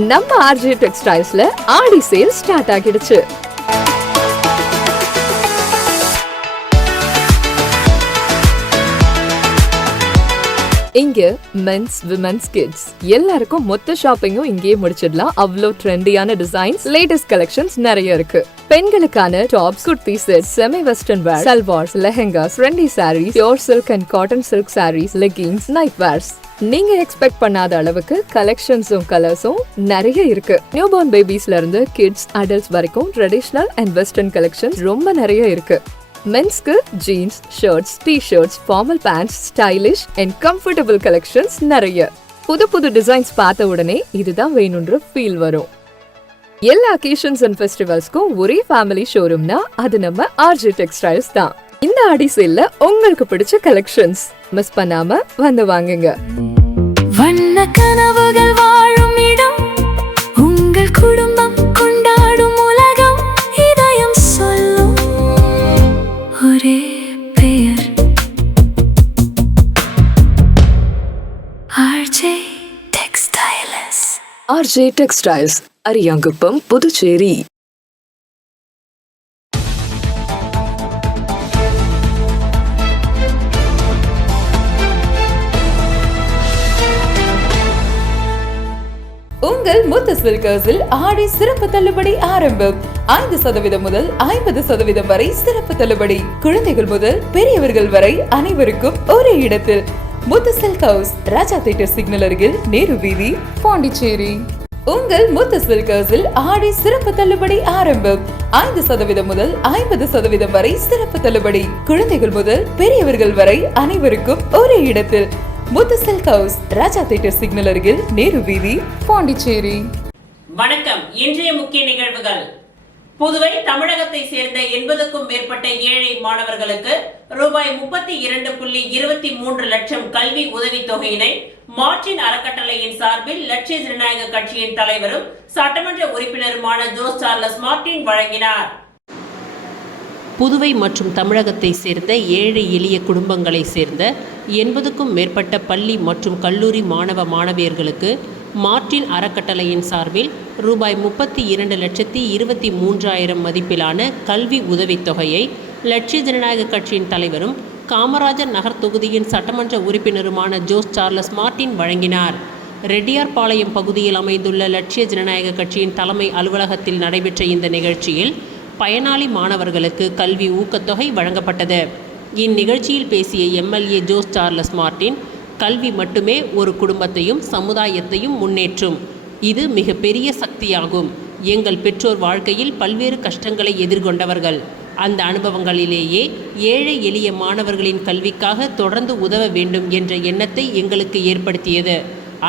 நம்ம ஆர்ஜே டெக்ஸ்டைல்ஸ்ல ஆடி sale start ஆகிடுச்சு. இங்க மென்ஸ், விமென்ஸ், கிட்ஸ் எல்லாருக்கும் மொத்த ஷாப்பிங்கும் இங்கேயே முடிச்சிடலாம். அவ்வளோ ட்ரெண்டியான டிசைன்ஸ், லேட்டஸ்ட் கலெக்ஷன்ஸ் நிறைய இருக்கு. பெண்களுக்கான tops, kurti set, semi western wear, salwars, lehengas, trendy saris, pure silk and cotton silk saris, leggings, night wears, நீங்க எக்ஸ்பெக்ட் பண்ணாத அளவுக்கு கலெக்ஷன்ஸும் கலர்ஸும் நிறைய இருக்கு. நியூ பார்ன் பேபிஸ்ல இருந்து கிட்ஸ், அடல்ட்ஸ் வரைக்கும் ட்ரெடிஷனல் அண்ட் வெஸ்டர்ன் கலெக்ஷன்ஸ் ரொம்ப நிறைய இருக்கு. மென்ஸ்க்கு jeans, shirts, T-shirts, formal pants, stylish and comfortable collections நிறைய. புது புது டிசைன்ஸ் பார்த்த உடனே இதுதான் வேணும்ன்ற ஃபீல் வரும். எல்லா அக்கேஷன்ஸ் அண்ட் ஃபெஸ்டிவல்ஸ்க்கும் ஒரே ஃபேமிலி ஷோரூம்னா அது நம்ம ஆர்ஜே டெக்ஸ்டைல்ஸ் தான். இந்த ஆடி சேல்ல உங்களுக்கு பிடிச்ச கலெக்ஷன்ஸ் மிஸ் பண்ணாம வந்து வாங்குங்க. வண்ண கனவுகள் வாழும் இடம், உங்கள் குடும்பம் கொண்டாடும் உலகம், இதயம் சொல்லும் ஒரே பெயர் RJ textiles. RJ textiles, Ariyankuppam, Puducherry. உங்கள் முத்து சில்கர்ஸில் ஆடி சிறப்பு தள்ளுபடி ஆரம்பம். 5% முதல் 50% வரை சிறப்பு தள்ளுபடி. குழந்தைகள் முதல் பெரியவர்கள் வரை அனைவருக்கும் ஒரே இடத்தில். முத்து சில்க் ஹவுஸ், ராஜா தியேட்டர் சிக்னல் அருகில், நேரு வீதி, பாண்டிச்சேரி. உங்கள் முத்து சில்கர்ஸில் ஆடி சிறப்பு தள்ளுபடி ஆரம்பம். 5% முதல் 50% வரை சிறப்பு தள்ளுபடி. குழந்தைகள் முதல் பெரியவர்கள் வரை அனைவருக்கும் ஒரே இடத்தில். முத்து சில்க் ஹவுஸ், ராஜா தியேட்டர் சிக்னல் அருகில், நேரு வீதி, பாண்டிச்சேரி. வணக்கம். இன்றைய முக்கிய நிகழ்வுகள். புதுவை தமிழகத்தை சேர்ந்த 80க்கும் மேற்பட்ட ஏழை மாணவர்களுக்கு ரூபாய் 32.23 லட்சம் கல்வி உதவித்தொகையினை மார்டின் அறக்கட்டளையின் சார்பில் லட்சிய ஜனநாயக கட்சியின் தலைவரும் சட்டமன்ற உறுப்பினருமான ஜோஸ் சார்லஸ் மார்டின் வழங்கினார். புதுவை மற்றும் தமிழகத்தை சேர்ந்த ஏழை எளிய குடும்பங்களை சேர்ந்த 80க்கும் மேற்பட்ட பள்ளி மற்றும் கல்லூரி மாணவ மாணவியர்களுக்கு மார்டின் அறக்கட்டளையின் சார்பில் ரூபாய் 32,23,000 மதிப்பிலான கல்வி உதவித்தொகையை லட்சிய ஜனநாயக கட்சியின் தலைவரும் காமராஜர் நகர் தொகுதியின் சட்டமன்ற உறுப்பினருமான ஜோஸ் சார்லஸ் மார்டின் வழங்கினார். ரெட்டியார்பாளையம் பகுதியில் அமைந்துள்ள லட்சிய ஜனநாயக கட்சியின் தலைமை அலுவலகத்தில் நடைபெற்ற இந்த நிகழ்ச்சியில் பயனாளி மாணவர்களுக்கு கல்வி ஊக்கத்தொகை வழங்கப்பட்டது. இந்நிகழ்ச்சியில் பேசிய எம்எல்ஏ ஜோஸ் சார்லஸ் மார்டின், கல்வி மட்டுமே ஒரு குடும்பத்தையும் சமுதாயத்தையும் முன்னேற்றும். இது மிக பெரிய சக்தியாகும். எங்கள் பெற்றோர் வாழ்க்கையில் பல்வேறு கஷ்டங்களை எதிர்கொண்டவர்கள். அந்த அனுபவங்களிலேயே ஏழை எளிய மாணவர்களின் கல்விக்காக தொடர்ந்து உதவ வேண்டும் என்ற எண்ணத்தை எங்களுக்கு ஏற்படுத்தியது.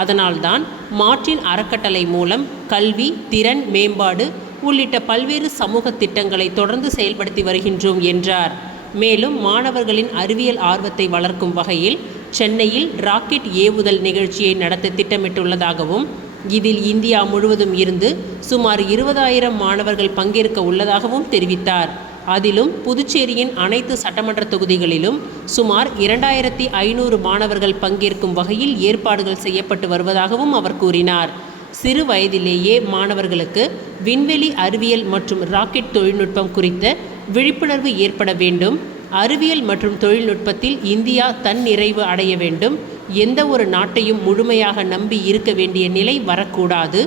அதனால்தான் மார்டின் அறக்கட்டளை மூலம் கல்வி, திறன் மேம்பாடு உள்ளிட்ட பல்வேறு சமூக திட்டங்களை தொடர்ந்து செயல்படுத்தி வருகின்றோம் என்றார். மேலும் மாணவர்களின் அறிவியல் ஆர்வத்தை வளர்க்கும் வகையில் சென்னையில் ராக்கெட் ஏவுதல் நிகழ்ச்சியை நடத்த திட்டமிட்டுள்ளதாகவும், இதில் இந்தியா முழுவதும் இருந்து சுமார் 20,000 மாணவர்கள் பங்கேற்க உள்ளதாகவும் தெரிவித்தார். அதிலும் புதுச்சேரியின் அனைத்து சட்டமன்ற தொகுதிகளிலும் சுமார் 2,500 மாணவர்கள் பங்கேற்கும் வகையில் ஏற்பாடுகள் செய்யப்பட்டு வருவதாகவும் அவர் கூறினார். சிறு வயதிலேயே மாணவர்களுக்கு விண்வெளி அறிவியல் மற்றும் ராக்கெட் தொழில்நுட்பம் குறித்த விழிப்புணர்வு ஏற்பட வேண்டும். அறிவியல் மற்றும் தொழில்நுட்பத்தில் இந்தியா தன்னிறைவு அடைய வேண்டும். எந்த ஒரு நாட்டையும் முழுமையாக நம்பி இருக்க வேண்டிய நிலை வரக்கூடாது.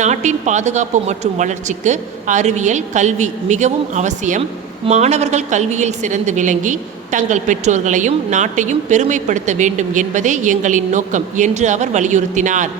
நாட்டின் பாதுகாப்பு மற்றும் வளர்ச்சிக்கு அறிவியல், கல்வி மிகவும் அவசியம். மாணவர்கள் கல்வியில் சிறந்து விளங்கி தங்கள் பெற்றோர்களையும் நாட்டையும் பெருமைப்படுத்த வேண்டும் என்பதே எங்களின் நோக்கம் என்று அவர் வலியுறுத்தினார்.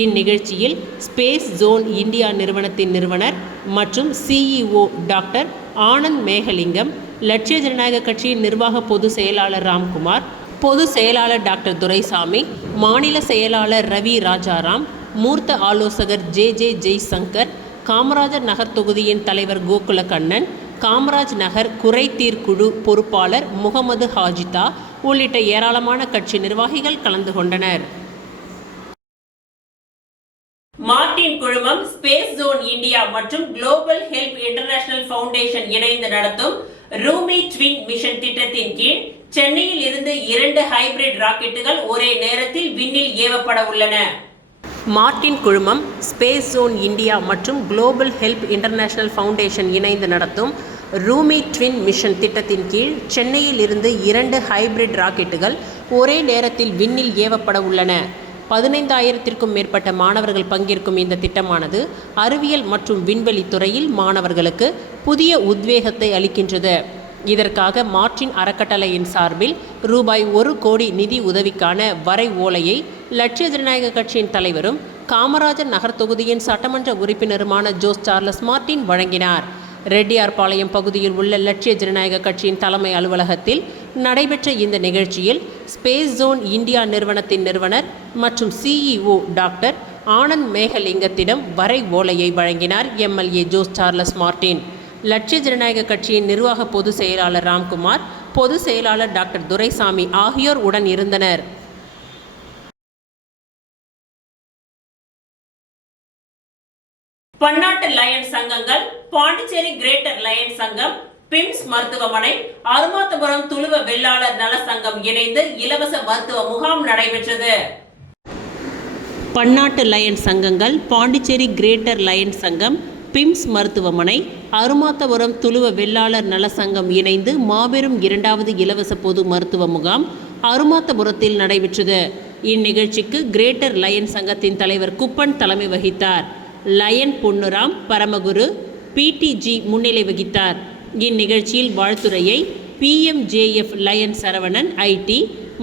இந்நிகழ்ச்சியில் ஸ்பேஸ் ஜோன் இந்தியா நிறுவனத்தின் நிறுவனர் மற்றும் சிஇஓ டாக்டர் ஆனந்த் மேகலிங்கம், லட்சிய ஜனநாயக கட்சியின் நிர்வாக பொதுச் செயலாளர் ராம்குமார், பொதுச் செயலாளர் டாக்டர் துரைசாமி, மாநில செயலாளர் ரவி ராஜாராம், மூர்த்த ஆலோசகர் ஜே ஜெய்சங்கர், காமராஜர் நகர் தொகுதியின் தலைவர் கோகுல கண்ணன், காமராஜ் நகர் குறைதீர் குழு பொறுப்பாளர் முகமது ஹாஜிதா உள்ளிட்ட ஏராளமான கட்சி நிர்வாகிகள் கலந்து கொண்டனர். மார்டின் குழுமம் ஸ்பேஸ் ஜோன் இந்தியா மற்றும் குளோபல் ஹெல்ப் இன்டர்நேஷனல் ஃபவுண்டேஷன் இணைந்து நடத்தும் ரூமி ட்வின் மிஷன் திட்டத்தின் கீழ் சென்னையில் இருந்து 2 ஹைபிரிட் ராக்கெட்டுகள் ஒரே நேரத்தில் விண்ணில் ஏவப்பட உள்ளன. மார்டின் குழுமம், ஸ்பேஸ் ஜோன் இந்தியா மற்றும் குளோபல் ஹெல்ப் இன்டர்நேஷனல் ஃபவுண்டேஷன் இணைந்து நடத்தும் ரூமி ட்வின் மிஷன் திட்டத்தின் கீழ் சென்னையில் இருந்து 2 ஹைபிரிட் ராக்கெட்டுகள் ஒரே நேரத்தில் விண்ணில் ஏவப்பட உள்ளன. 15,000த்திற்கும் மேற்பட்ட மாணவர்கள் பங்கேற்கும் இந்த திட்டமானது அறிவியல் மற்றும் விண்வெளி துறையில் மாணவர்களுக்கு புதிய உத்வேகத்தை அளிக்கின்றது. இதற்காக மார்டின் அறக்கட்டளையின் சார்பில் ரூபாய் 1 கோடி நிதி உதவிக்கான வரை ஓலையை லட்சிய ஜனநாயக கட்சியின் தலைவரும் காமராஜர் நகர் தொகுதியின் சட்டமன்ற உறுப்பினருமான ஜோஸ் சார்லஸ் மார்டின் வழங்கினார். ரெட்டியார்பாளையம் பகுதியில் உள்ள லட்சிய ஜனநாயக கட்சியின் தலைமை அலுவலகத்தில் நடைபெற்ற இந்த நிகழ்ச்சியில் ஸ்பேஸ் ஜோன் இந்தியா நிறுவனத்தின் நிறுவனர் மற்றும் CEO டாக்டர் ஆனந்த் மேகலிங்கத்திடம் வரை ஓலையை வழங்கினார் MLA ஜோஸ் சார்லஸ் மார்டின். லட்சிய ஜனநாயக கட்சியின் நிர்வாக பொதுச் செயலாளர் ராம்குமார், பொதுச் செயலாளர் டாக்டர் துரைசாமி ஆகியோர் உடன் இருந்தனர். பன்னாட்டு லயன் சங்கங்கள், பாண்டிச்சேரி கிரேட்டர் லயன் சங்கம், பிம்ஸ் மருத்துவமனை, அருமாத்தபுரம் துளுவ வெள்ளாளர் நல சங்கம் இணைந்து இலவச மருத்துவ முகாம் நடைபெற்றது. பன்னாட்டு லயன் சங்கங்கள், பாண்டிச்சேரி கிரேட்டர் லயன் சங்கம், பிம்ஸ் மருத்துவமனை, அருமாத்தபுரம் துளுவ வெள்ளாளர் நல சங்கம் இணைந்து மாபெரும் 2வது இலவச பொது மருத்துவ முகாம் அருமாத்தபுரத்தில் நடைபெற்றது. இந்நிகழ்ச்சிக்கு கிரேட்டர் லயன் சங்கத்தின் தலைவர் குப்பன் தலைமை வகித்தார். லயன் பொன்னுராம் பரமகுரு PTG முன்னிலை வகித்தார். இந்நிகழ்ச்சியில் வாழ்த்துரையை PMJF லயன் சரவணன் IT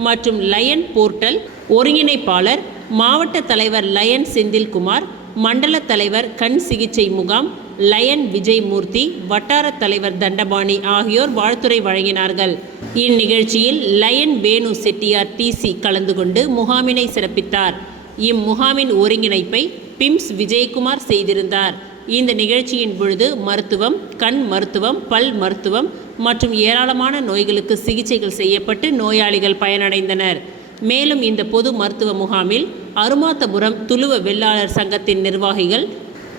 மற்றும் லயன் போர்ட்டல் ஒருங்கிணைப்பாளர் மாவட்ட தலைவர் லயன் செந்தில்குமார், மண்டல தலைவர் கண் சிகிச்சை முகாம் லயன் விஜய்மூர்த்தி, வட்டார தலைவர் தண்டபாணி ஆகியோர் வாழ்த்துரை வழங்கினார்கள். இந்நிகழ்ச்சியில் லயன் வேணு செட்டியார் TC கலந்து கொண்டு முகாமினை சிறப்பித்தார். இம்முகாமின் ஒருங்கிணைப்பை பிம்ஸ் விஜயகுமார் செய்திருந்தார். இந்த நிகழ்ச்சியின் பொழுது மருத்துவம், கண் மருத்துவம், பல் மருத்துவம் மற்றும் ஏராளமான நோய்களுக்கு சிகிச்சைகள் செய்யப்பட்டு நோயாளிகள் பயனடைந்தனர். மேலும் இந்த பொது மருத்துவ முகாமில் அருமாத்தபுரம் துளுவ வெள்ளாளர் சங்கத்தின் நிர்வாகிகள்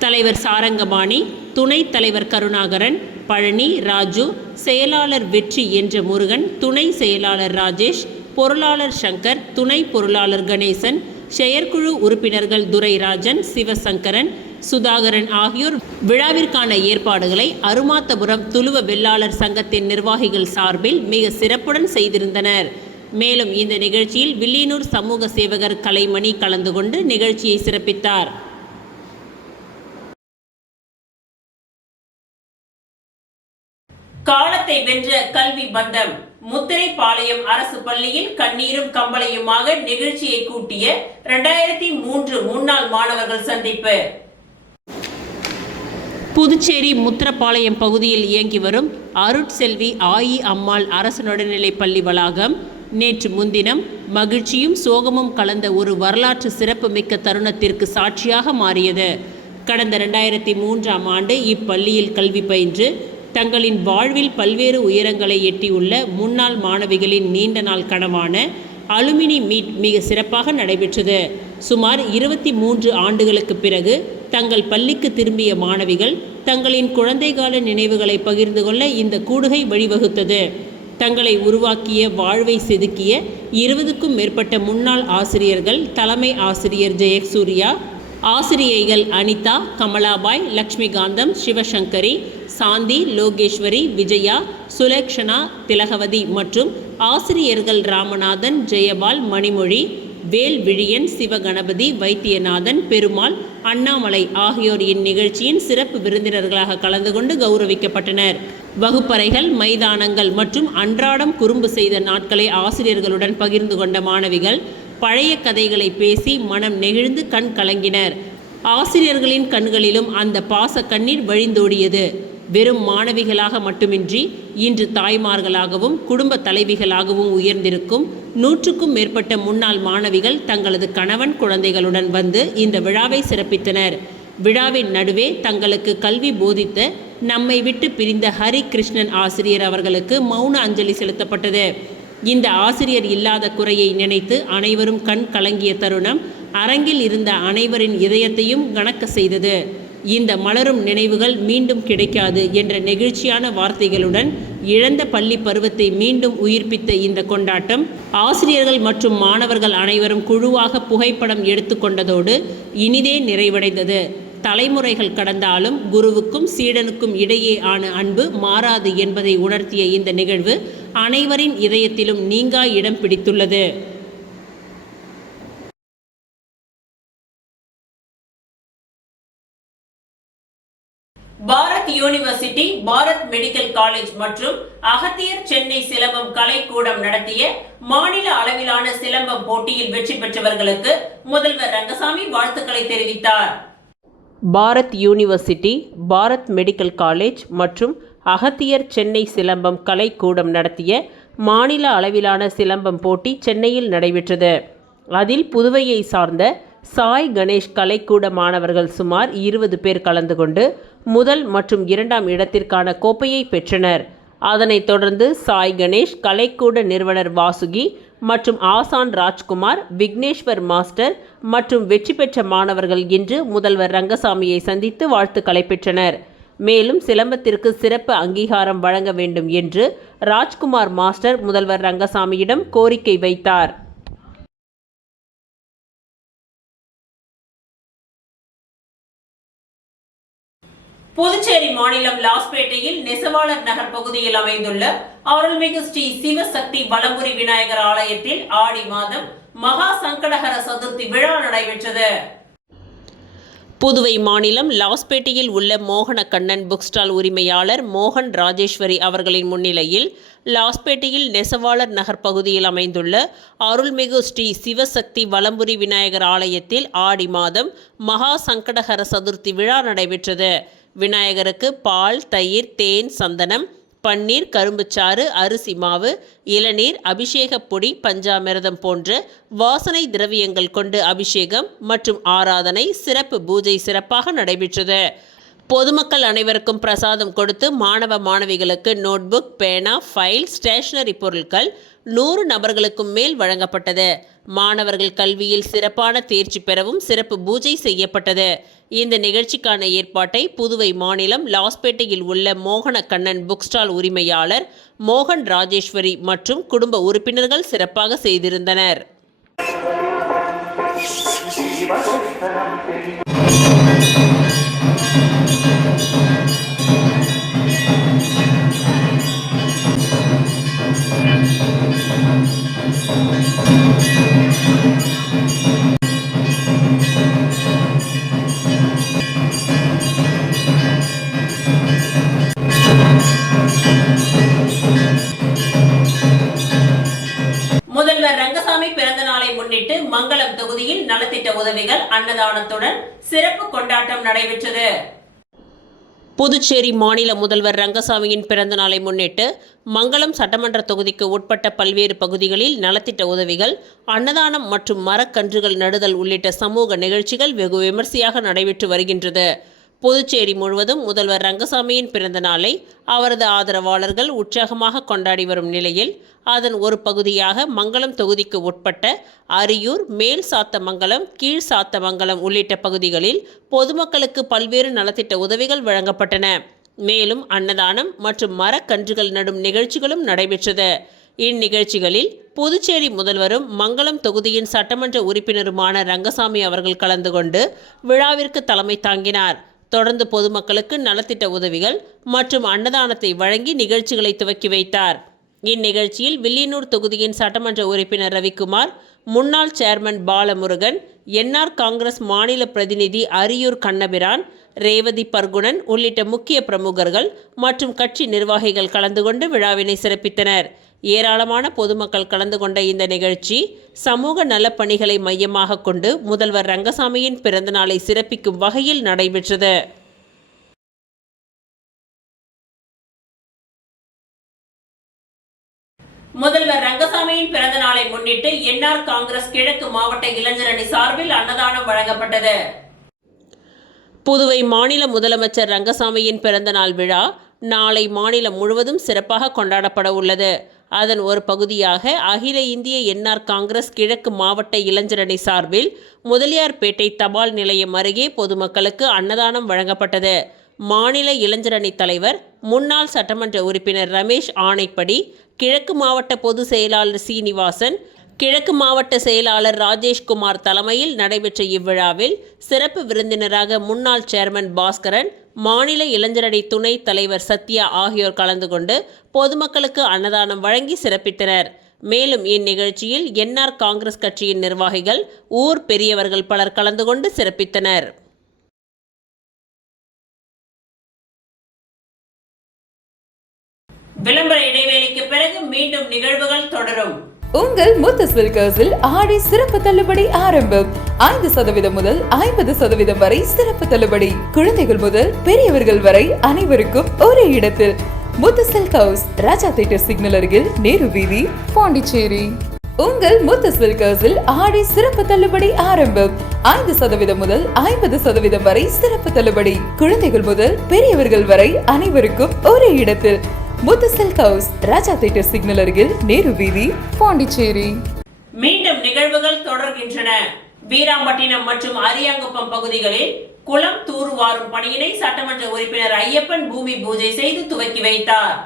தலைவர் சாரங்கபாணி, துணைத் தலைவர் கருணாகரன், பழனி, ராஜு, செயலாளர் வெற்றி என்ற முருகன், துணை செயலாளர் ராஜேஷ், பொருளாளர் சங்கர், துணை பொருளாளர் கணேசன், செயற்குழு உறுப்பினர்கள் துரைராஜன், சிவசங்கரன், சுதாகரன் ஆகியோர் விழாவிற்கான ஏற்பாடுகளை அருமாத்தபுரம் துளுவ வெள்ளாளர் சங்கத்தின் நிர்வாகிகள் சார்பில் மிக சிறப்புடன் செய்திருந்தனர். மேலும் இந்த நிகழ்ச்சியில் வில்லியனூர் சமூக சேவகர் கலைமணி கலந்து கொண்டு நிகழ்ச்சியை சிறப்பித்தார். காலத்தை வென்ற கல்வி பந்தம், முத்திரைப்பாளையம் அரசு பள்ளியில் கண்ணீரும் கம்பளையுமாக நிகழ்ச்சியை கூட்டிய 2003 முன்னாள் மாணவர்கள் சந்திப்பு. புதுச்சேரி முத்திரப்பாளையம் பகுதியில் இயங்கி வரும் அருட்செல்வி ஆயி அம்மாள் அரசு நடுநிலைப் பள்ளி வளாகம் நேற்று முன்தினம் மகிழ்ச்சியும் சோகமும் கலந்த ஒரு வரலாற்று சிறப்பு மிக்க தருணத்திற்கு சாட்சியாக மாறியது. கடந்த 2003ஆம் ஆண்டு இப்பள்ளியில் கல்வி பயின்று தங்களின் வாழ்வில் பல்வேறு உயரங்களை எட்டியுள்ள முன்னாள் மாணவிகளின் நீண்ட நாள் கனவான அலுமினி மீட் மிக சிறப்பாக நடைபெற்றது. சுமார் 23 ஆண்டுகளுக்கு பிறகு தங்கள் பள்ளிக்கு திரும்பிய மாணவிகள் தங்களின் குழந்தைகால நினைவுகளை பகிர்ந்து கொள்ள இந்த கூடுகை வழிவகுத்தது. தங்களை உருவாக்கிய, வாழ்வை செதுக்கிய 20க்கும் மேற்பட்ட முன்னாள் ஆசிரியர்கள், தலைமை ஆசிரியர் ஜெயசூர்யா, ஆசிரியைகள் அனிதா, கமலாபாய், லக்ஷ்மிகாந்தம், சிவசங்கரி, சாந்தி, லோகேஸ்வரி, விஜயா, சுலேக்ஷனா, திலகவதி மற்றும் ஆசிரியர்கள் ராமநாதன், ஜெயபால், மணிமொழி, வேல் விழியன், சிவகணபதி, வைத்தியநாதன், பெருமாள், அண்ணாமலை ஆகியோர் இந்நிகழ்ச்சியின் சிறப்பு விருந்தினர்களாக கலந்து கொண்டு கௌரவிக்கப்பட்டனர். வகுப்பறைகள், மைதானங்கள் மற்றும் அன்றாடம் குறும்பு செய்த நாட்களை ஆசிரியர்களுடன் பகிர்ந்து கொண்ட மாணவிகள் பழைய கதைகளை பேசி மனம் நெகிழ்ந்து கண் கலங்கினர். ஆசிரியர்களின் கண்களிலும் அந்த பாச கண்ணீர் வழிந்தோடியது. வெறும் மாணவிகளாக மட்டுமின்றி இன்று தாய்மார்களாகவும் குடும்ப தலைவிகளாகவும் உயர்ந்திருக்கும் 100க்கும் மேற்பட்ட முன்னாள் மாணவிகள் தங்களது கணவன் குழந்தைகளுடன் வந்து இந்த விழாவை சிறப்பித்தனர். விழாவின் நடுவே தங்களுக்கு கல்வி போதித்த நம்மை விட்டு பிரிந்த ஹரி கிருஷ்ணன் ஆசிரியர் அவர்களுக்கு மௌன அஞ்சலி செலுத்தப்பட்டது. இந்த ஆசிரியர் இல்லாத குறையை நினைத்து அனைவரும் கண் கலங்கிய தருணம் அரங்கில் இருந்த அனைவரின் இதயத்தையும் கனக்க செய்தது. இந்த மலரும் நினைவுகள் மீண்டும் கிடைக்காது என்ற நெகிழ்ச்சியான வார்த்தைகளுடன் இழந்த பள்ளி பருவத்தை மீண்டும் உயிர்ப்பித்த இந்த கொண்டாட்டம் ஆசிரியர்கள் மற்றும் மாணவர்கள் அனைவரும் குழுவாக புகைப்படம் எடுத்துக்கொண்டதோடு இனிதே நிறைவடைந்தது. தலைமுறைகள் கடந்தாலும் குருவுக்கும் சீடனுக்கும் இடையே ஆன அன்பு மாறாது என்பதை உணர்த்திய இந்த நிகழ்வு அனைவரின் இதயத்திலும் நீங்கா இடம் பிடித்துள்ளது. Bharat university, Bharat medical college மற்றும் அகத்தியர் சென்னை சிலம்பம் கலைக்கூடம் நடத்திய மாநில அளவிலான சிலம்பம் போட்டியில் வெற்றி பெற்றவர்களுக்கு முதல்வர் ரங்கசாமி வாழ்த்துக்களை தெரிவித்தார். Bharat university, Bharat medical college மற்றும் அகத்தியர் சென்னை சிலம்பம் கலைக்கூடம் நடத்திய மாநில அளவிலான சிலம்பம் போட்டி சென்னையில் நடைபெற்றது. அதில் புதுவையை சார்ந்த சாய் கணேஷ் கலைக்கூட மாணவர்கள் சுமார் 20 பேர் கலந்து கொண்டு முதல் மற்றும் 2ஆம் இடத்திற்கான கோப்பையை பெற்றனர். அதனைத் தொடர்ந்து சாய் கணேஷ் கலைக்கூட நிறுவனர் வாசுகி மற்றும் ஆசான் ராஜ்குமார், விக்னேஸ்வர் மாஸ்டர் மற்றும் வெற்றி பெற்ற மாணவர்கள் இன்று முதல்வர் ரங்கசாமியை சந்தித்து வாழ்த்துக்களை பெற்றனர். மேலும் சிலம்பத்திற்கு சிறப்பு அங்கீகாரம் வழங்க வேண்டும் என்று ராஜ்குமார் மாஸ்டர் முதல்வர் ரங்கசாமியிடம் கோரிக்கை வைத்தார். புதுச்சேரி மாநிலம் லாஸ்பேட்டையில் நெசவாளர் நகர் பகுதியில் அமைந்துள்ள அருள்மிகு ஸ்ரீ சிவசக்தி வலம்புரி விநாயகர் ஆலயத்தில் ஆடி மாதம் மகா சங்கடஹர சதுர்த்தி விழா நடைபெற்றது. புதுவை மாநிலம் லாஸ்பேட்டையில் உள்ள மோகனக்கண்ணன் புக் ஸ்டால் உரிமையாளர் மோகன் ராஜேஸ்வரி அவர்களின் முன்னிலையில் லாஸ்பேட்டையில் நெசவாளர் நகர் பகுதியில் அமைந்துள்ள அருள்மிகு ஸ்ரீ சிவசக்தி வலம்புரி விநாயகர் ஆலயத்தில் ஆடி மாதம் மகா சங்கடஹர சதுர்த்தி விழா நடைபெற்றது. விநாயகருக்கு பால், தயிர், தேன், சந்தனம், பன்னீர், கரும்புச்சாறு, அரிசி மாவு, இளநீர், அபிஷேக பொடி, பஞ்சாமிர்தம் போன்ற வாசனை திரவியங்கள் கொண்டு அபிஷேகம் மற்றும் ஆராதனை சிறப்பு பூஜை சிறப்பாக நடைபெற்றது. பொதுமக்கள் அனைவருக்கும் பிரசாதம் கொடுத்து மாணவ மாணவிகளுக்கு நோட்புக், பேனா, ஃபைல், ஸ்டேஷனரி பொருட்கள் 100 நபர்களுக்கும் மேல் வழங்கப்பட்டது. மாணவர்கள் கல்வியில் சிறப்பான தேர்ச்சி பெறவும் சிறப்பு பூஜை செய்யப்பட்டது. இந்த நிகழ்ச்சிக்கான ஏற்பாட்டை புதுவை மாநிலம் லாஸ்பேட்டையில் உள்ள மோகனக்கண்ணன் புக் ஸ்டால் உரிமையாளர் மோகன் ராஜேஸ்வரி மற்றும் குடும்ப உறுப்பினர்கள் சிறப்பாக செய்திருந்தனர். முதல்வர் ரங்கசாமி பிறந்த நாளை முன்னிட்டு மங்களம் தொகுதியில் நலத்திட்ட உதவிகள் அன்னதானத்துடன் சிறப்பு கொண்டாட்டம் நடைபெற்றது. புதுச்சேரி மாநில முதல்வர் ரங்கசாமியின் பிறந்த நாளை முன்னிட்டு மங்களம் சட்டமன்ற தொகுதிக்கு உட்பட்ட பல்வேறு பகுதிகளில் நலத்திட்ட உதவிகள், அன்னதானம் மற்றும் மரக்கன்றுகள் நடுதல் உள்ளிட்ட சமூக நிகழ்ச்சிகள் வெகு விமர்சையாக நடைபெற்று வருகின்றது. புதுச்சேரி முழுவதும் முதல்வர் ரங்கசாமியின் பிறந்த நாளை அவரது ஆதரவாளர்கள் உற்சாகமாக கொண்டாடி வரும் நிலையில் அதன் ஒரு பகுதியாக மங்களம் தொகுதிக்கு உட்பட்ட அரியூர், மேல் சாத்தமங்கலம், கீழ் சாத்தமங்கலம் உள்ளிட்ட பகுதிகளில் பொதுமக்களுக்கு பல்வேறு நலத்திட்ட உதவிகள் வழங்கப்பட்டன. மேலும் அன்னதானம் மற்றும் மரக்கன்றுகள் நடும் நிகழ்ச்சிகளும் நடைபெற்றது. இந்நிகழ்ச்சிகளில் புதுச்சேரி முதல்வரும் மங்களம் தொகுதியின் சட்டமன்ற உறுப்பினருமான ரங்கசாமி அவர்கள் கலந்து கொண்டு விழாவிற்கு தலைமை தாங்கினார். தொடர்ந்து பொதுமக்களுக்கு நலத்திட்ட உதவிகள் மற்றும் அன்னதானத்தை வழங்கி நிகழ்ச்சிகளை துவக்கி வைத்தார். இந்நிகழ்ச்சியில் வில்லியனூர் தொகுதியின் சட்டமன்ற உறுப்பினர் ரவிக்குமார், முன்னாள் சேர்மன் பாலமுருகன், என்ஆர் காங்கிரஸ் மாநில பிரதிநிதி அரியூர் கண்ணபிரான், ரேவதி பர்குணன் உள்ளிட்ட முக்கிய பிரமுகர்கள் மற்றும் கட்சி நிர்வாகிகள் கலந்து கொண்டு விழாவினை சிறப்பித்தனர். ஏராளமான பொதுமக்கள் கலந்து கொண்ட இந்த நிகழ்ச்சி சமூக நலப்பணிகளை மையமாக கொண்டு முதல்வர் ரங்கசாமியின் பிறந்தநாளை சிறப்பிக்கும் வகையில் நடைபெற்றது. முதல்வர் ரங்கசாமியின் பிறந்த நாளை முன்னிட்டு என்ஆர் காங்கிரஸ் கிழக்கு மாவட்ட இளைஞர் அணி சார்பில் அன்னதானம் வழங்கப்பட்டது. புதுவை மாநில முதலமைச்சர் ரங்கசாமியின் பிறந்தநாள் விழா நாளை மாநிலம் முழுவதும் சிறப்பாக கொண்டாடப்பட உள்ளது. அதன் ஒரு பகுதியாக அகில இந்திய என்ஆர் காங்கிரஸ் கிழக்கு மாவட்ட இளைஞரணி சார்பில் முதலியார்பேட்டை தபால் நிலையம் அருகே பொதுமக்களுக்கு அன்னதானம் வழங்கப்பட்டது. மாநில இளைஞரணி தலைவர் முன்னாள் சட்டமன்ற உறுப்பினர் ரமேஷ் ஆணைப்படி கிழக்கு மாவட்ட பொதுச் செயலாளர் சீனிவாசன், கிழக்கு மாவட்ட செயலாளர் ராஜேஷ்குமார் தலைமையில் நடைபெற்ற இவ்விழாவில் சிறப்பு விருந்தினராக முன்னாள் சேர்மன் பாஸ்கரன், மாநில இளைஞரணி துணைத் தலைவர் சத்யா ஆகியோர் கலந்து கொண்டு பொதுமக்களுக்கு அன்னதானம் வழங்கி சிறப்பித்தனர். மேலும் இந்நிகழ்ச்சியில் என்ஆர் காங்கிரஸ் கட்சியின் நிர்வாகிகள், ஊர் பெரியவர்கள் பலர் கலந்து கொண்டு சிறப்பித்தனர். விளம்பர இடைவேளைக்கு பிறகு மீண்டும் நிகழ்வுகள் தொடரும். உங்கள் முத்து சில்கர்ஸில் ஆடி சிறப்பு தள்ளுபடி ஆரம்பம். 5% முதல் 50% வரை சிறப்பு தள்ளுபடி. குழந்தைகள் முதல் பெரியவர்கள் வரை அனைவருக்கும் ஒரே இடத்தில். முத்து சில்கர்ஸ், ராஜா தியேட்டர் சிக்னல் அருகில், நேரு வீதி, பாண்டிச்சேரி. உங்கள் முத்து சில்கர்ஸில் ஆடி சிறப்பு தள்ளுபடி ஆரம்பம். 5% முதல் 50% வரை சிறப்பு தள்ளுபடி. குழந்தைகள் முதல் பெரியவர்கள் வரை அனைவருக்கும் ஒரே இடத்தில். முத்து சில்க் ஹவுஸ், ராஜா தியேட்டர் சிக்னல் அருகில், நேரு வீதி, பாண்டிச்சேரி. மீண்டும் நிகழ்வுகள் தொடர்கின்றன. வீராம்பட்டினம் மற்றும் அரியாங்குப்பம் பகுதிகளில் குளம் தூர்வாரும் பணியினை சட்டமன்ற உறுப்பினர் ஐயப்பன் பூமி பூஜை செய்து துவக்கி வைத்தார்.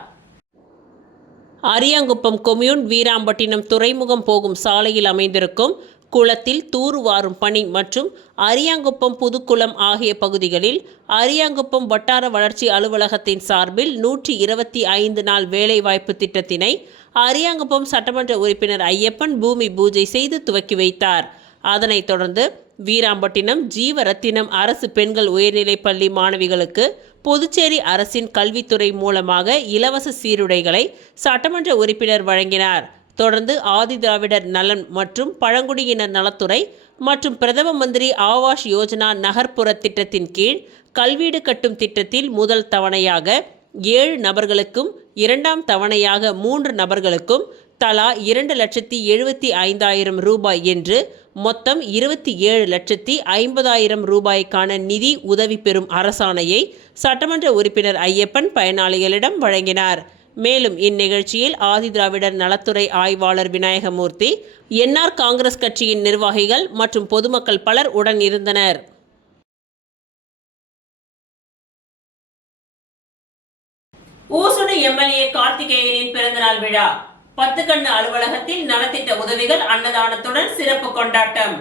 அரியாங்குப்பம் கொம்யூன் வீராம்பட்டினம் துறைமுகம் போகும் சாலையில் அமைந்திருக்கும் குளத்தில் தூர்வாரும் பணி மற்றும் அரியாங்குப்பம் புதுக்குளம் ஆகிய பகுதிகளில் அரியாங்குப்பம் வட்டார வளர்ச்சி அலுவலகத்தின் சார்பில் 125 நாள் வேலைவாய்ப்பு திட்டத்தினை அரியாங்குப்பம் சட்டமன்ற உறுப்பினர் ஐயப்பன் பூமி பூஜை செய்து துவக்கி வைத்தார். அதனைத் தொடர்ந்து வீராம்பட்டினம் ஜீவரத்தினம் அரசு பெண்கள் உயர்நிலைப் பள்ளி மாணவிகளுக்கு புதுச்சேரி அரசின் கல்வித்துறை மூலமாக இலவச சீருடைகளை சட்டமன்ற உறுப்பினர் வழங்கினார். தொடர்ந்து ஆதிதிராவிடர் நலன் மற்றும் பழங்குடியினர் நலத்துறை மற்றும் பிரதம மந்திரி ஆவாஸ் யோஜனா நகர்ப்புற திட்டத்தின் கீழ் கல்வீடு கட்டும் திட்டத்தில் முதல் தவணையாக 7 நபர்களுக்கும், இரண்டாம் தவணையாக 3 நபர்களுக்கும் தலா 2,75,000 ரூபாய் என்று மொத்தம் 27,50,000 ரூபாய்க்கான நிதி உதவி பெறும் அரசாணையை சட்டமன்ற உறுப்பினர் ஐயப்பன் பயனாளிகளிடம் வழங்கினார். மேலும் இந்நிகழ்ச்சியில் ஆதிதிராவிடர் நலத்துறை ஆய்வாளர் விநாயகமூர்த்தி, என்ஆர் காங்கிரஸ் கட்சியின் நிர்வாகிகள் மற்றும் பொதுமக்கள் பலர் உடன் இருந்தனர். ஊசுடு எம்எல்ஏ கார்த்திகேயனின் பிறந்தநாள் விழா. 10 கண்ணு அலுவலகத்தில் நலத்திட்ட உதவிகள் அன்னதானத்துடன் சிறப்பு கொண்டாட்டம்.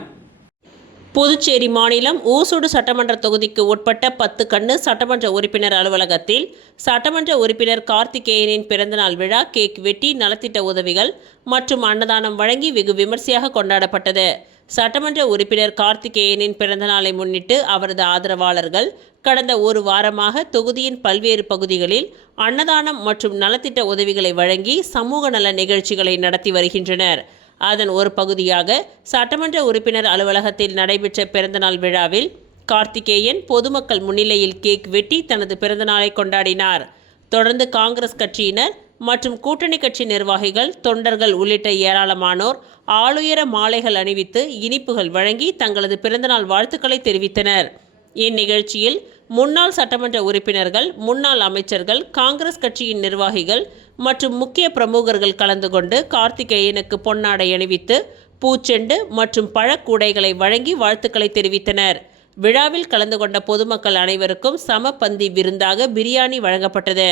புதுச்சேரி மாநிலம் ஊசுடு சட்டமன்ற தொகுதிக்கு உட்பட்ட 10 கண்ணு சட்டமன்ற உறுப்பினர் அலுவலகத்தில் சட்டமன்ற உறுப்பினர் கார்த்திகேயனின் பிறந்தநாள் விழா கேக் வெட்டி நலத்திட்ட உதவிகள் மற்றும் அன்னதானம் வழங்கி வெகு விமர்சையாக கொண்டாடப்பட்டது. சட்டமன்ற உறுப்பினர் கார்த்திகேயனின் பிறந்தநாளை முன்னிட்டு அவரது ஆதரவாளர்கள் கடந்த ஒரு வாரமாக தொகுதியின் பல்வேறு பகுதிகளில் அன்னதானம் மற்றும் நலத்திட்ட உதவிகளை வழங்கி சமூக நல நிகழ்ச்சிகளை நடத்தி வருகின்றனர். அதன் ஒரு பகுதியாக சட்டமன்ற உறுப்பினர் அலுவலகத்தில் நடைபெற்ற பிறந்தநாள் விழாவில் கார்த்திகேயன் பொதுமக்கள் முன்னிலையில் கேக் வெட்டி தனது பிறந்தநாளை கொண்டாடினார். தொடர்ந்து காங்கிரஸ் கட்சியினர் மற்றும் கூட்டணி கட்சி நிர்வாகிகள், தொண்டர்கள் உள்ளிட்ட ஏராளமானோர் ஆளுயர மாலைகள் அணிவித்து இனிப்புகள் வழங்கி தங்களது பிறந்தநாள் வாழ்த்துக்களை தெரிவித்தனர். இந்நிகழ்ச்சியில் முன்னாள் சட்டமன்ற உறுப்பினர்கள், முன்னாள் அமைச்சர்கள், காங்கிரஸ் கட்சியின் நிர்வாகிகள் மற்றும் முக்கிய பிரமுகர்கள் கலந்து கொண்டு கார்த்திகேயனுக்கு பொன்னாடை அணிவித்து பூச்செண்டு மற்றும் பழக்கூடைகளை வழங்கி வாழ்த்துக்களை தெரிவித்தனர். விழாவில் கலந்து கொண்ட பொதுமக்கள் அனைவருக்கும் சமபந்தி விருந்தாக பிரியாணி வழங்கப்பட்டது.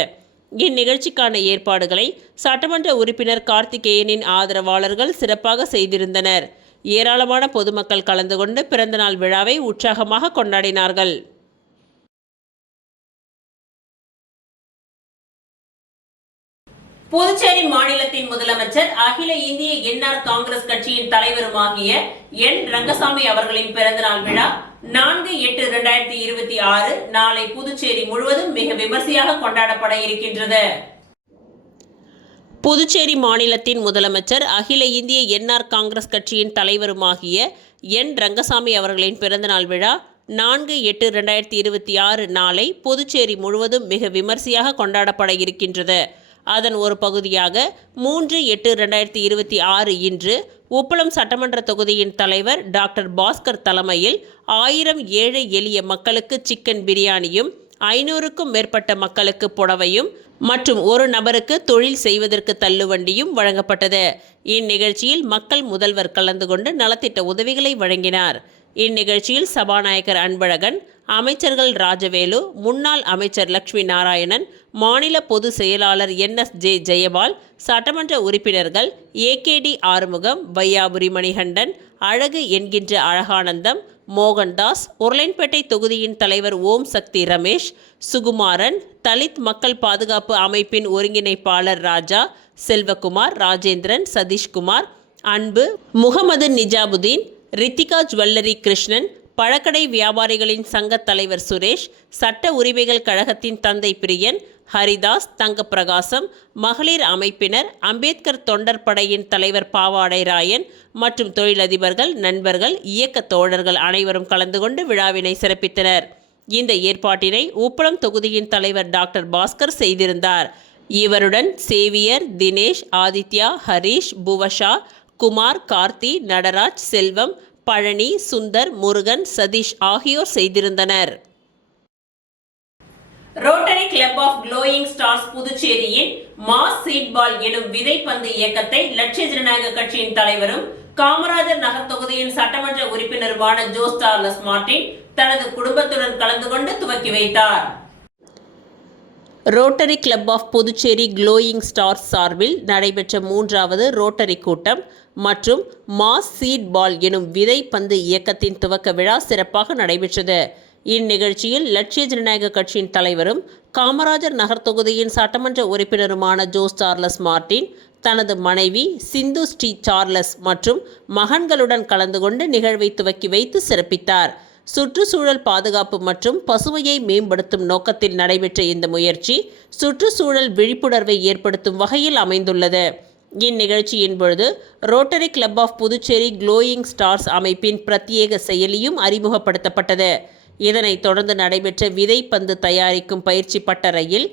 இந்நிகழ்ச்சிக்கான ஏற்பாடுகளை சட்டமன்ற உறுப்பினர் கார்த்திகேயனின் ஆதரவாளர்கள் சிறப்பாக செய்திருந்தனர். ஏராளமான பொதுமக்கள் கலந்து கொண்டு பிறந்தநாள் விழாவை உற்சாகமாக கொண்டாடினார்கள். புதுச்சேரி மாநிலத்தின் முதலமைச்சர், அகில இந்திய என்ஆர் காங்கிரஸ் கட்சியின் தலைவருமாகிய என் ரங்கசாமி அவர்களின் பிறந்தநாள் விழா 4/8/2026 நாளை புதுச்சேரி முழுவதும் மிக விமர்சையாக கொண்டாடப்பட இருக்கின்றது. புதுச்சேரி மாநிலத்தின் முதலமைச்சர், அகில இந்திய என்ஆர் காங்கிரஸ் கட்சியின் தலைவருமாகிய என் ரங்கசாமி அவர்களின் பிறந்தநாள் விழா 4/8/2026 நாளை புதுச்சேரி முழுவதும் மிக விமர்சையாக கொண்டாடப்பட இருக்கின்றது. அதன் ஒரு பகுதியாக 3/8/2026 இன்று உப்பளம் சட்டமன்ற தொகுதியின் தலைவர் டாக்டர் பாஸ்கர் தலைமையில் 1000 ஏழை எளிய மக்களுக்கு சிக்கன் பிரியாணியும், 500க்கும் மேற்பட்ட மக்களுக்கு புடவையும், மற்றும் ஒரு நபருக்கு தொழில் செய்வதற்கு தள்ளுவண்டியும் வழங்கப்பட்டது. இந்நிகழ்ச்சியில் மக்கள் முதல்வர் கலந்து கொண்டு நலத்திட்ட உதவிகளை வழங்கினார். இந்நிகழ்ச்சியில் சபாநாயகர் அன்பழகன், அமைச்சர்கள் ராஜவேலு, முன்னாள் அமைச்சர் லட்சுமி நாராயணன், மாநில பொதுச் செயலாளர் NSJ ஜெயபால், சட்டமன்ற உறுப்பினர்கள் AKD ஆறுமுகம், வையாபுரி மணிகண்டன், அழகு என்கின்ற அழகானந்தம், மோகன்தாஸ், உருளைன்பேட்டை தொகுதியின் தலைவர் ஓம் சக்தி ரமேஷ், சுகுமாரன், தலித் மக்கள் பாதுகாப்பு அமைப்பின் ஒருங்கிணைப்பாளர் ராஜா, செல்வகுமார், ராஜேந்திரன், சதீஷ்குமார், அன்பு, முகமது நிஜாபுதீன், ரித்திகா ஜுவல்லரி கிருஷ்ணன், பழக்கடை வியாபாரிகளின் சங்க தலைவர் சுரேஷ், சட்ட உரிமைகள் கழகத்தின் தந்தை பிரியன், ஹரிதாஸ், தங்கப்பிரகாசம், மகளிர் அமைப்பினர், அம்பேத்கர் தொண்டர் படையின் தலைவர் பாவாடை ராயன் மற்றும் தொழிலதிபர்கள், நண்பர்கள், இயக்க தோழர்கள் அனைவரும் கலந்து கொண்டு விழாவினை சிறப்பித்தனர். இந்த ஏற்பாட்டினை உப்பளம் தொகுதியின் தலைவர் டாக்டர் பாஸ்கர் செய்திருந்தார். இவருடன் சேவியர், தினேஷ், ஆதித்யா, ஹரீஷ், புவஷா, குமார், கார்த்தி, நடராஜ், செல்வம், பழனி, சுந்தர், முருகன், சதீஷ் ஆகியோர் செய்திருந்தனர். Rotary club of Glowing Stars புதுச்சேரியின் மாஸ் சீட்பால் எனும் விதைப்பந்து இயக்கத்தை லட்சிய ஜனநாயக கட்சியின் தலைவரும் காமராஜர் நகர் தொகுதியின் சட்டமன்ற உறுப்பினருமான ஜோஸ் சார்லஸ் மார்டின் தனது குடும்பத்துடன் கலந்து கொண்டு துவக்கி வைத்தார். Rotary club of Puducherry Glowing Stars சார்பில் நடைபெற்ற 3வது ரோட்டரி கூட்டம் மற்றும் மாஸ் சீட் பால் எனும் விதைப்பந்து இயக்கத்தின் துவக்க விழா சிறப்பாக நடைபெற்றது. இந்நிகழ்ச்சியில் லட்சிய ஜனநாயக கட்சியின் தலைவரும் காமராஜர் நகர் தொகுதியின் சட்டமன்ற உறுப்பினருமான ஜோஸ் சார்லஸ் மார்டின் தனது மனைவி சிந்து ஸ்ரீ சார்லஸ் மற்றும் மகன்களுடன் கலந்து கொண்டு நிகழ்வை துவக்கி வைத்து சிறப்பித்தார். சுற்றுச்சூழல் பாதுகாப்பு மற்றும் பசுமையை மேம்படுத்தும் நோக்கத்தில் நடைபெற்ற இந்த முயற்சி சுற்றுச்சூழல் விழிப்புணர்வை ஏற்படுத்தும் வகையில் அமைந்துள்ளது. இந்நிகழ்ச்சியின் பொழுது Rotary club of Puducherry Glowing Stars அமைப்பின் பிரத்யேக செயலியும் அறிமுகப்படுத்தப்பட்டது. இதனைத் தொடர்ந்து நடைபெற்ற விதைப்பந்து தயாரிக்கும் பயிற்சி பட்டறையில்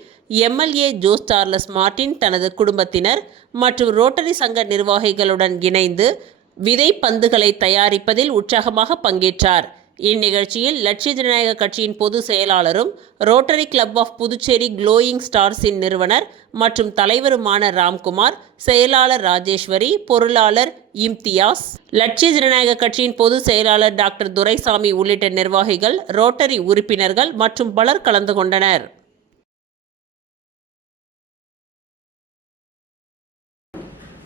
MLA ஜோஸ் சார்லஸ் மார்டின் தனது குடும்பத்தினர் மற்றும் ரோட்டரி சங்க நிர்வாகிகளுடன் இணைந்து விதைப்பந்துகளை தயாரிப்பதில் உற்சாகமாக பங்கேற்றார். இந்நிகழ்ச்சியில் லட்சிய ஜனநாயக கட்சியின் பொதுச் செயலாளரும் rotary club of Puducherry glowing ஸ்டார்ஸின் நிறுவனர் மற்றும் தலைவருமான ராம்குமார், செயலாளர் ராஜேஸ்வரி, பொருளாளர் இம்தியாஸ், லட்சிய ஜனநாயக கட்சியின் பொதுச் செயலாளர் டாக்டர் துரைசாமி உள்ளிட்ட நிர்வாகிகள், ரோட்டரி உறுப்பினர்கள் மற்றும் பலர் கலந்து கொண்டனர்.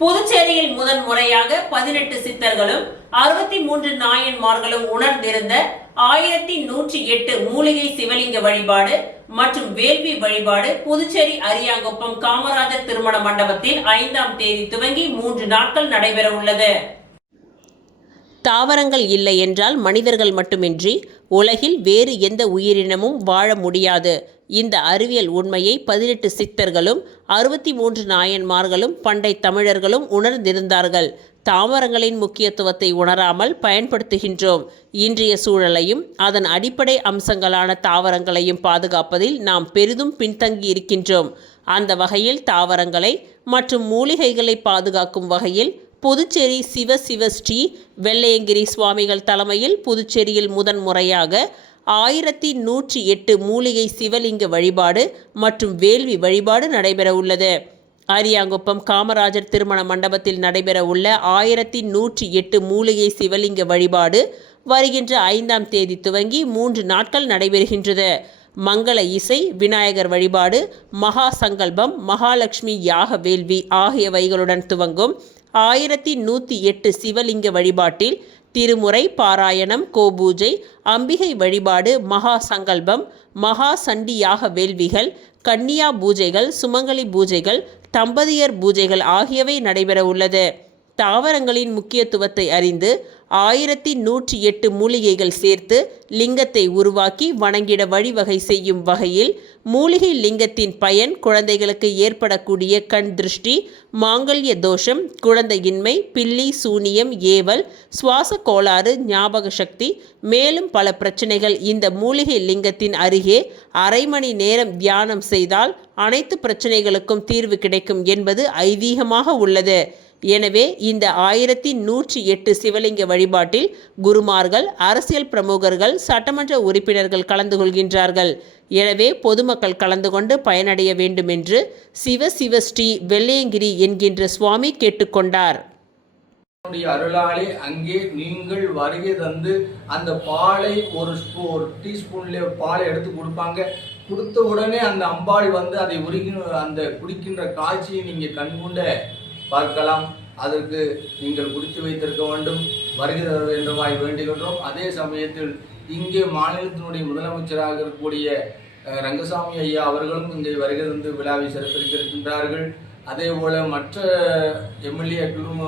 புதுச்சேரியில் முதன் முறையாக 18 சித்தர்களும் 63 நாயன்மார்களும் உணர்ந்திருந்த 1108 மூலிகை சிவலிங்க வழிபாடு மற்றும் வேள்வி வழிபாடு புதுச்சேரி அரியாங்குப்பம் காமராஜர் திருமண மண்டபத்தில் 5ஆம் தேதி துவங்கி 3 நாட்கள் நடைபெற உள்ளது. தாவரங்கள் இல்லை என்றால் மனிதர்கள் மட்டுமின்றி உலகில் வேறு எந்த உயிரினமும் வாழ முடியாது. இந்த அறிவியல் உண்மையை 18 சித்தர்களும் 63 நாயன்மார்களும் பண்டை தமிழர்களும் உணர்ந்திருந்தார்கள். தாவரங்களின் முக்கியத்துவத்தை உணராமல் பயன்படுத்துகின்றோம். இன்றைய சூழலையும் அதன் அடிப்படை அம்சங்களான தாவரங்களையும் பாதுகாப்பதில் நாம் பெரிதும் பின்தங்கி இருக்கின்றோம். அந்த வகையில் தாவரங்களை மற்றும் மூலிகைகளை பாதுகாக்கும் வகையில் புதுச்சேரி சிவ ஸ்ரீ வெள்ளையங்கிரி சுவாமிகள் தலைமையில் புதுச்சேரியில் முதன் முறையாக 1108 மூலிகை சிவலிங்க வழிபாடு மற்றும் வேள்வி வழிபாடு நடைபெற உள்ளது. அரியாங்குப்பம் காமராஜர் திருமண மண்டபத்தில் நடைபெற உள்ள 1108 மூலிகை சிவலிங்க வழிபாடு வருகின்ற 5ஆம் தேதி துவங்கி 3 நாட்கள் நடைபெறுகின்றது. மங்கள இசை, விநாயகர் வழிபாடு, மகா சங்கல்பம், மகாலட்சுமி யாக வேள்வி ஆகியவைகளுடன் துவங்கும் 1108 சிவலிங்க வழிபாட்டில் திருமுறை, பாராயணம், கோபூஜை, அம்பிகை வழிபாடு, மகா சங்கல்பம், மகா சண்டி யாக வேள்விகள், கன்னியா பூஜைகள், சுமங்கலி பூஜைகள், தம்பதியர் பூஜைகள் ஆகியவை நடைபெற உள்ளது. தாவரங்களின் முக்கியத்துவத்தை அறிந்து 1108 மூலிகைகள் சேர்த்து லிங்கத்தை உருவாக்கி வணங்கிட வழிவகை செய்யும் வகையில் மூலிகை லிங்கத்தின் பயன் குழந்தைகளுக்கு ஏற்படக்கூடிய கண் திருஷ்டி, மாங்கல்ய தோஷம், குழந்தையின்மை, பில்லி சூனியம், ஏவல், சுவாச கோளாறு, ஞாபக சக்தி, மேலும் பல பிரச்சனைகள் இந்த மூலிகை லிங்கத்தின் அருகே அரை மணி நேரம் தியானம் செய்தால் அனைத்து பிரச்சனைகளுக்கும் தீர்வு கிடைக்கும் என்பது ஐதீகமாக உள்ளது. எனவே இந்த 1108 சிவலிங்க வழிபாட்டில் குருமார்கள், அரசியல் பிரமுகர்கள், சட்டமன்ற உறுப்பினர்கள் கலந்து கொள்கின்றார்கள். எனவே பொதுமக்கள் கலந்து கொண்டு பயனடைய வேண்டும் என்று சிவ ஸ்ரீ வெள்ளையங்கிரி என்கின்ற சுவாமி கேட்டுக்கொண்டார். அருளாலே அங்கே நீங்கள் வருகை தந்து அந்த பாலை ஒரு டீஸ்பூன்ல பாலை எடுத்து கொடுப்பாங்க. கொடுத்த உடனே அந்த அம்பாள் வந்து அதை அந்த குடிக்கின்ற காட்சியை நீங்கள் கண்கொண்ட பார்க்கலாம். அதற்கு நீங்கள் குடித்து வைத்திருக்க வேண்டும், வருகை தர வேண்டுமாய் வேண்டுகின்றோம். அதே சமயத்தில் இங்கே மாநிலத்தினுடைய முதலமைச்சராக இருக்கக்கூடிய ரங்கசாமி ஐயா அவர்களும் இங்கே வருகை தந்து விழாவை சிறப்பித்திருக்கின்றார்கள். அதே போல மற்ற எம்எல்ஏக்களும்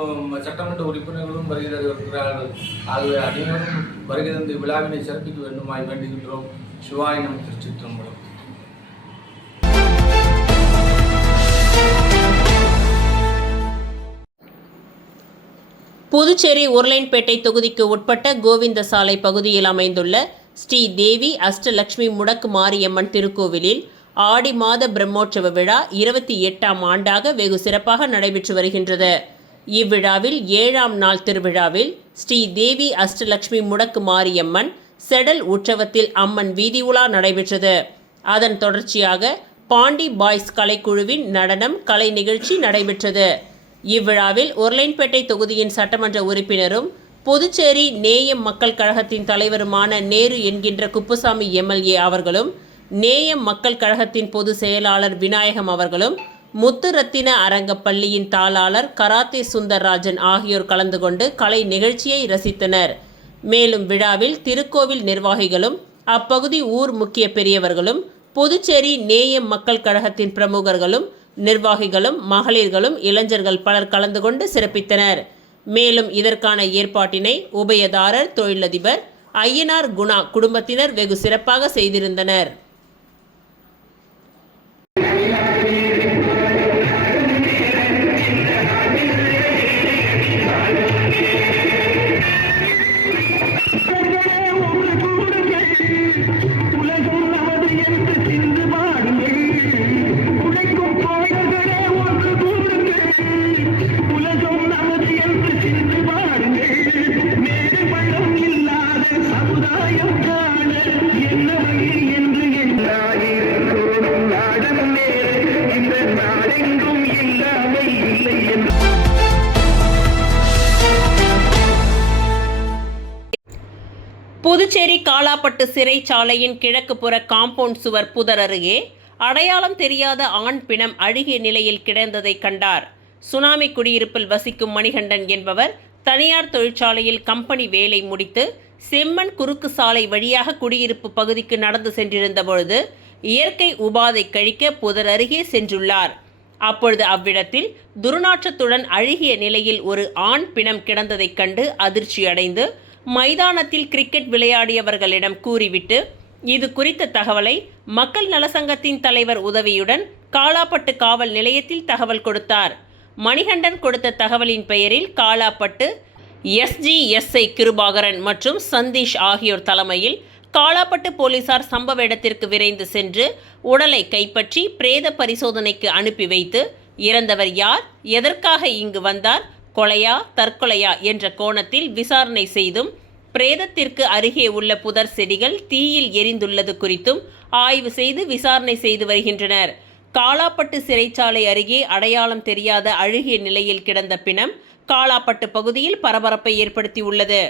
சட்டமன்ற உறுப்பினர்களும் வருகை தர இருக்கிறார்கள். ஆகவே அனைவரும் வருகை தந்து விழாவினை சிறப்பிக்க வேண்டுமாய் வேண்டுகின்றோம். சிவாய நம. திருச்சிற்றம்பலம். புதுச்சேரி உருளையன்பேட்டை தொகுதிக்கு உட்பட்ட கோவிந்தசாலை பகுதியில் அமைந்துள்ள ஸ்ரீ தேவி அஷ்டலட்சுமி முடக்கு மாரியம்மன் திருக்கோவிலில் ஆடி மாத பிரம்மோற்சவ விழா 28ஆம் ஆண்டாக வெகு சிறப்பாக நடைபெற்று வருகின்றது. இவ்விழாவில் 7ஆம் நாள் திருவிழாவில் ஸ்ரீ தேவி அஷ்டலட்சுமி முடக்கு மாரியம்மன் செடல் உற்சவத்தில் அம்மன் வீதி உலா நடைபெற்றது. அதன் தொடர்ச்சியாக பாண்டி பாய்ஸ் கலைக்குழுவின் நடனம் கலை நிகழ்ச்சி நடைபெற்றது. இவ்விழாவில் உருளையன்பேட்டை தொகுதியின் சட்டமன்ற உறுப்பினரும் புதுச்சேரி நேயம் மக்கள் கழகத்தின் தலைவருமான நேரு என்கின்ற குப்புசாமி எம்எல்ஏ அவர்களும், நேயம் மக்கள் கழகத்தின் பொதுச் செயலாளர் விநாயகம் அவர்களும், முத்துரத்தின அரங்கப்பள்ளியின் தாளாளர் கராத்தே சுந்தர்ராஜன் ஆகியோர் கலந்து கொண்டு கலை நிகழ்ச்சியை ரசித்தனர். மேலும் விழாவில் திருக்கோவில் நிர்வாகிகளும், அப்பகுதி ஊர் முக்கிய பெரியவர்களும், புதுச்சேரி நேயம் மக்கள் கழகத்தின் பிரமுகர்களும், நிர்வாகிகளும், மகளிர்களும், இளைஞர்கள் பலர் கலந்து கொண்டு சிறப்பித்தனர். மேலும் இதற்கான ஏற்பாட்டினை உபயதாரர், தொழிலதிபர் ஐயனார் குணா குடும்பத்தினர் வெகு சிறப்பாக செய்திருந்தனர். புதுச்சேரி காலாப்பட்டு சிறைச்சாலையின் கிழக்கு புற காம்பவுண்ட் சுவர் புதர் அருகே அடையாளம் தெரியாத ஆண் பிணம் அழுகிய நிலையில் கிடந்ததை கண்டார். சுனாமி குடியிருப்பில் வசிக்கும் மணிகண்டன் என்பவர் தனியார் தொழிற்சாலையில் கம்பெனி வேலை முடித்து செம்மண் குறுக்கு சாலை வழியாக குடியிருப்பு பகுதிக்கு நடந்து சென்றிருந்த பொழுது இயற்கை உபாதை கழிக்க புதர் அருகே சென்றுள்ளார். அப்பொழுது அவ்விடத்தில் துர்நாற்றத்துடன் அழுகிய நிலையில் ஒரு ஆண் பிணம் கிடந்ததைக் கண்டு அதிர்ச்சியடைந்து மைதானத்தில் கிரிக்கெட் விளையாடியவர்களிடம் கூறிவிட்டு இது குறித்த தகவலை மக்கள் நலசங்கத்தின் தலைவர் உதவியுடன் காலாப்பட்டு காவல் நிலையத்தில் தகவல் கொடுத்தார். மணிகண்டன் கொடுத்த தகவலின் பெயரில் காலாப்பட்டு SGSI கிருபாகரன் மற்றும் சந்தீஷ் ஆகியோர் தலைமையில் காலாப்பட்டு போலீசார் சம்பவ இடத்திற்கு விரைந்து சென்று உடலை கைப்பற்றி பிரேத பரிசோதனைக்கு அனுப்பி வைத்து இறந்தவர் யார், எதற்காக இங்கு வந்தார், கொலையா தற்கொலையா என்ற கோணத்தில் விசாரணை செய்தும் பிரேதத்திற்கு அருகே உள்ள புதர் செடிகள் தீயில் எரிந்துள்ளது குறித்தும் ஆய்வு செய்து விசாரணை செய்து வருகின்றனர். காலாப்பட்டு சிறைச்சாலை அருகே அடையாளம் தெரியாத அழுகிய நிலையில் கிடந்த பிணம் காலாப்பட்டு பகுதியில் பரபரப்பை ஏற்படுத்தியுள்ளது.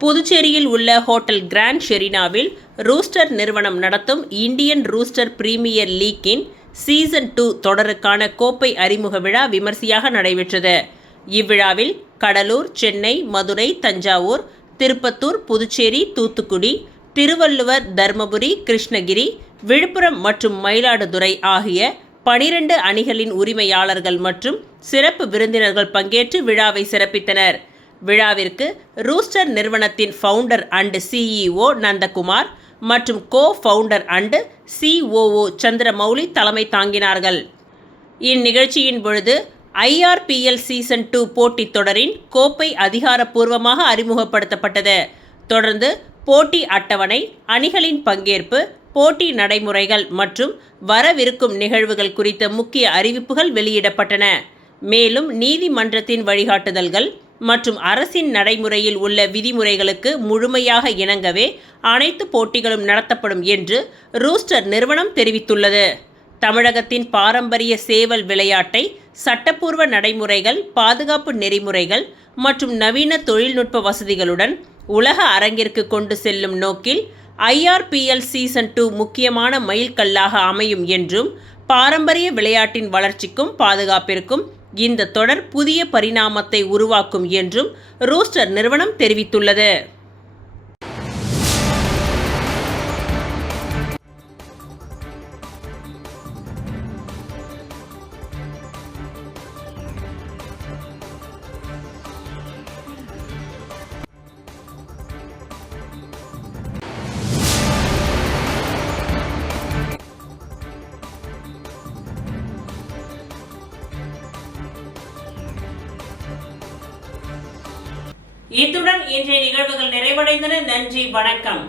புதுச்சேரியில் உள்ள ஹோட்டல் கிராண்ட் ஷெரினாவில் ரூஸ்டர் நிறுவனம் நடத்தும் இந்தியன் ரூஸ்டர் பிரீமியர் லீக்கின் சீசன் 2 தொடருக்கான கோப்பை அறிமுக விழா விமர்சையாக நடைபெற்றது. இவ்விழாவில் கடலூர், சென்னை, மதுரை, தஞ்சாவூர், திருப்பத்தூர், புதுச்சேரி, தூத்துக்குடி, திருவள்ளுவர், தர்மபுரி, கிருஷ்ணகிரி, விழுப்புரம் மற்றும் மயிலாடுதுறை ஆகிய 12 அணிகளின் உரிமையாளர்கள் மற்றும் சிறப்பு விருந்தினர்கள் பங்கேற்று விழாவை சிறப்பித்தனர். விழாவிற்கு ரூஸ்டர் நிறுவனத்தின் ஃபவுண்டர் அண்ட் CEO நந்தகுமார் மற்றும் கோ-ஃபவுண்டர் அண்ட் COO சந்திரமௌலி தலைமை தாங்கினார்கள். இந்நிகழ்ச்சியின் பொழுது IRPL சீசன் 2 போட்டித் தொடரின் கோப்பை அதிகாரப்பூர்வமாக அறிமுகப்படுத்தப்பட்டது. தொடர்ந்து போட்டி அட்டவணை, அணிகளின் பங்கேற்பு, போட்டி நடைமுறைகள் மற்றும் வரவிருக்கும் நிகழ்வுகள் குறித்த முக்கிய அறிவிப்புகள் வெளியிடப்பட்டன. மேலும் நீதிமன்றத்தின் வழிகாட்டுதல்கள் மற்றும் அரசின் நடைமுறையில் உள்ள விதிமுறைகளுக்கு முழுமையாக இணங்கவே அனைத்து போட்டிகளும் நடத்தப்படும் என்று ரூஸ்டர் நிறுவனம் தெரிவித்துள்ளது. தமிழகத்தின் பாரம்பரிய சேவல் விளையாட்டை சட்டப்பூர்வ நடைமுறைகள், பாதுகாப்பு நெறிமுறைகள் மற்றும் நவீன தொழில்நுட்ப வசதிகளுடன் உலக அரங்கிற்கு கொண்டு செல்லும் நோக்கில் IRPL சீசன் 2 முக்கியமான மைல்கல்லாக அமையும் என்றும், பாரம்பரிய விளையாட்டின் வளர்ச்சிக்கும் பாதுகாப்பிற்கும் இந்த தொடர் புதிய பரிணாமத்தை உருவாக்கும் என்றும் ரூஸ்டர் நிறுவனம் தெரிவித்துள்ளது. இத்துடன் இன்றைய நிகழ்வுகள் நிறைவடைந்தன. நன்றி, வணக்கம்.